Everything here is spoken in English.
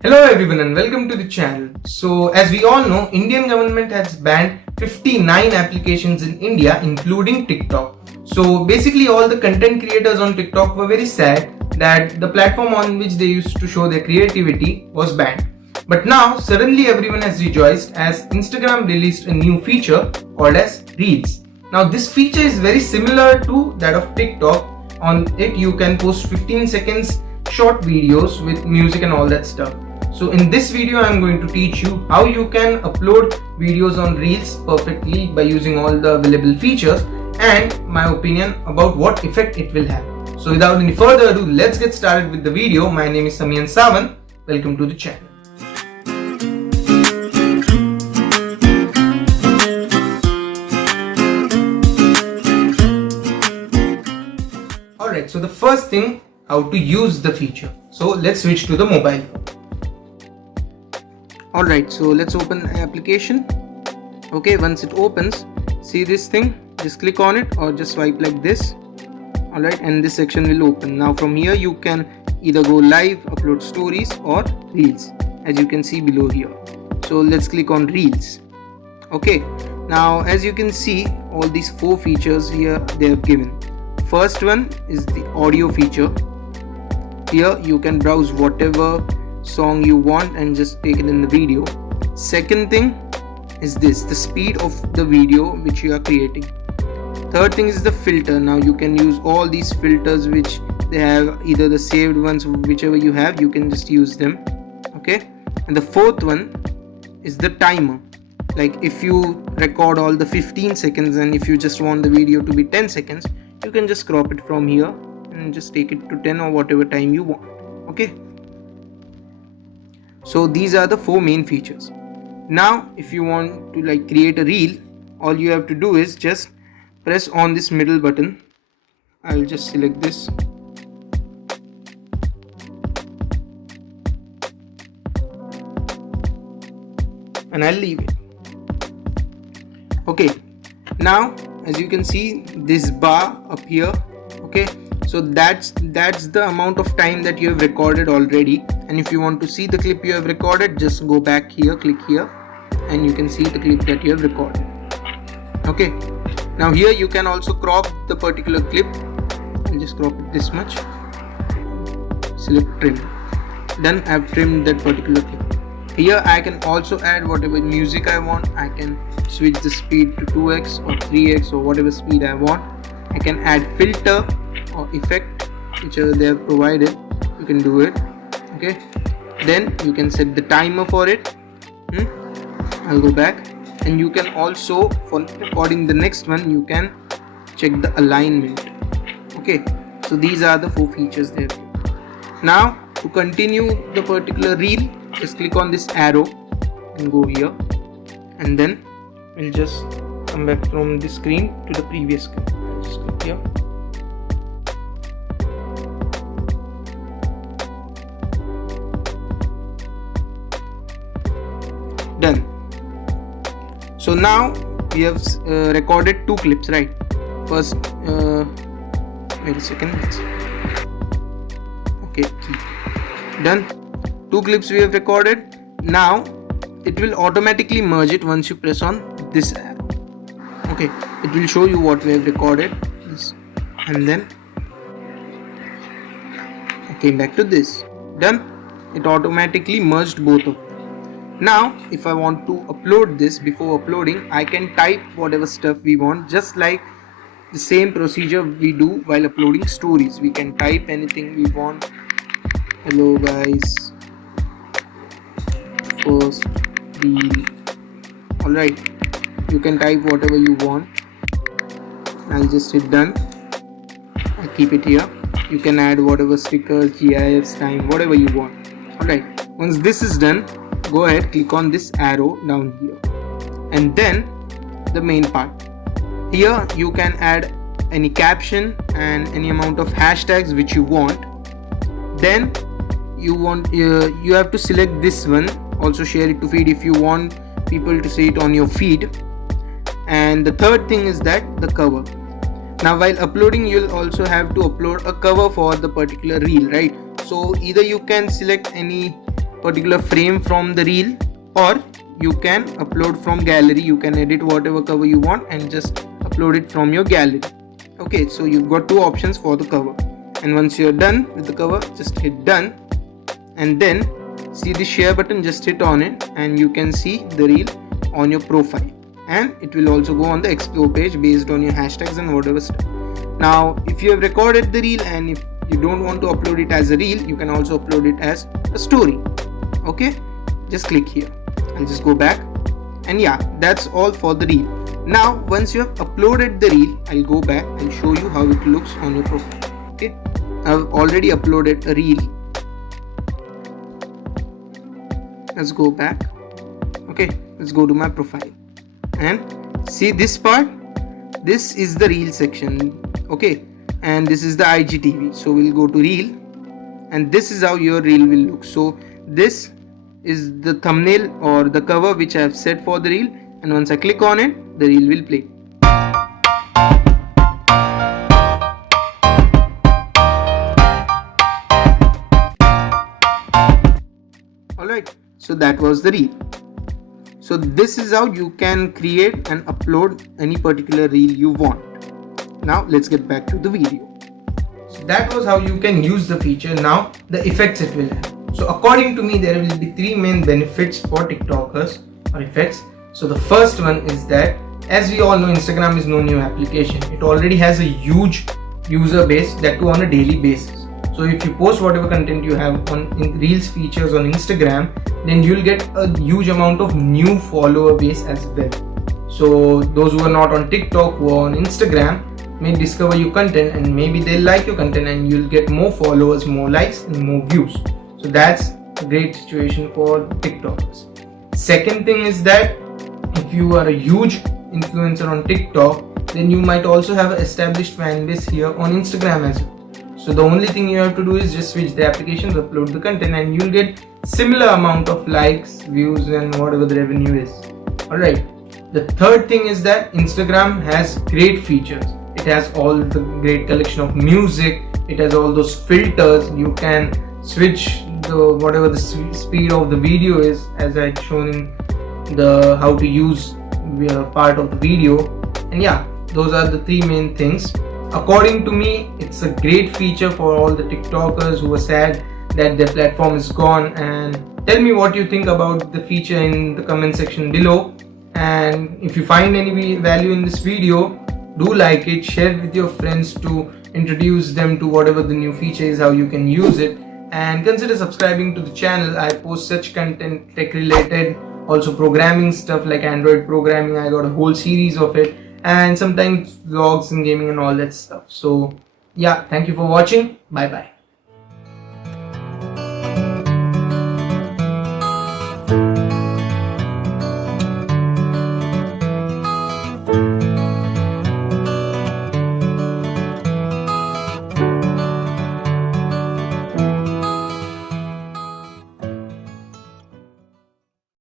Hello everyone and welcome to the channel. So as we all know, Indian government has banned 59 applications in India including TikTok. So basically all the content creators on TikTok were very sad that the platform on which they used to show their creativity was banned. But now suddenly everyone has rejoiced as Instagram released a new feature called as Reels. Now this feature is very similar to that of TikTok. On it you can post 15 seconds short videos with music and all that stuff. So in this video I'm going to teach you how you can upload videos on Reels perfectly by using all the available features and my opinion about what effect it will have. So without any further ado, let's get started with the video. My name is Samiyan Sawan. Welcome to the channel. Alright, so the first thing, how to use the feature. So let's switch to the mobile phone. Alright, so let's open the application. Okay, once it opens, see this thing, just click on it or just swipe like this. Alright, and this section will open. Now from here you can either go live, upload stories or Reels, as you can see below here. So let's click on Reels. Okay, now as you can see, all these four features here they have given. First one is the audio feature. Here you can browse whatever song you want and just take it in the video. Second thing is this, the speed of the video which you are creating. Third thing is the filter. Now you can use all these filters which they have, either the saved ones, whichever you have, you can just use them. Okay, and the fourth one is the timer. Like if you record all the 15 seconds and if you just want the video to be 10 seconds, you can just crop it from here and just take it to 10 or whatever time you want. Okay, so these are the four main features. Now if you want to create a reel, all you have to do is just press on this middle button. I'll just select this. And I'll leave it. Okay, now as you can see this bar up here. Okay, so that's the amount of time that you have recorded already, and if you want to see the clip you have recorded, just go back here, click here, and you can see the clip that you have recorded. Okay, now here you can also crop the particular clip and just crop it this much, select trim. Then I've trimmed that particular clip. Here I can also add whatever music I want. I can switch the speed to 2x or 3x or whatever speed I want. I can add filter or effect, whichever they have provided, you can do it. Okay, then you can set the timer for it. I'll go back, and you can also, for recording the next one, you can check the alignment. Okay, so these are the four features there. Now to continue the particular reel, just click on this arrow and go here, and then we'll just come back from the screen to the previous screen. Just click here. Done. So now we have recorded two clips, right? First, wait a second. Okay, done. Two clips we have recorded. Now it will automatically merge it once you press on this arrow. Okay, it will show you what we have recorded, and then I came back to this. Done. It automatically merged both of them. Now if I want to upload this, before uploading I can type whatever stuff we want, just like the same procedure we do while uploading stories. We can type anything we want. Hello guys, first reel. Alright, you can type whatever you want. I'll just hit done. I'll keep it here. You can add whatever stickers, GIFs, time, whatever you want. Alright, once this is done, go ahead, click on this arrow down here, and then the main part. Here you can add any caption and any amount of hashtags which you want. Then you have to select this one, also share it to feed if you want people to see it on your feed. And the third thing is that the cover. Now while uploading, you'll also have to upload a cover for the particular reel, right? So either you can select any particular frame from the reel, or you can upload from gallery. You can edit whatever cover you want and just upload it from your gallery. Okay, so you've got two options for the cover, and once you're done with the cover, just hit done, and then see the share button, just hit on it, and you can see the reel on your profile, and it will also go on the explore page based on your hashtags and whatever stuff. Now if you have recorded the reel and if you don't want to upload it as a reel, you can also upload it as a story. Okay, just click here. I'll just go back, and yeah, that's all for the reel. Now once you have uploaded the reel, I'll go back and show you how it looks on your profile. Okay, I've already uploaded a reel. Let's go back. Okay, let's go to my profile and see this part. This is the reel section. Okay, and this is the IGTV. So we'll go to reel, and this is how your reel will look. So this is the thumbnail or the cover which I have set for the reel, and once I click on it, the reel will play. Alright, so that was the reel. So this is how you can create and upload any particular reel you want. Now let's get back to the video. So that was how you can use the feature. Now the effects it will have. So according to me, there will be three main benefits for TikTokers or effects. So the first one is that, as we all know, Instagram is no new application. It already has a huge user base, that too on a daily basis. So if you post whatever content you have on Reels features on Instagram, then you'll get a huge amount of new follower base as well. So those who are not on TikTok, who are on Instagram, may discover your content, and maybe they'll like your content, and you'll get more followers, more likes, and more views. So that's a great situation for TikTokers. Second thing is that if you are a huge influencer on TikTok, then you might also have an established fan base here on Instagram as well. So the only thing you have to do is just switch the applications, upload the content, and you'll get similar amount of likes, views, and whatever the revenue is. Alright. The third thing is that Instagram has great features. It has all the great collection of music. It has all those filters. You can switch the whatever the speed of the video is, as I had shown in the how to use part of the video. And yeah, those are the three main things. According to me, it's a great feature for all the TikTokers who are sad that their platform is gone. And tell me what you think about the feature in the comment section below. And if you find any value in this video, do like it, share it with your friends to introduce them to whatever the new feature is, how you can use it, and consider subscribing to the channel. I post such content, tech related, also programming stuff like Android programming. I got a whole series of it, and sometimes vlogs and gaming and all that stuff. So yeah, thank you for watching. Bye bye.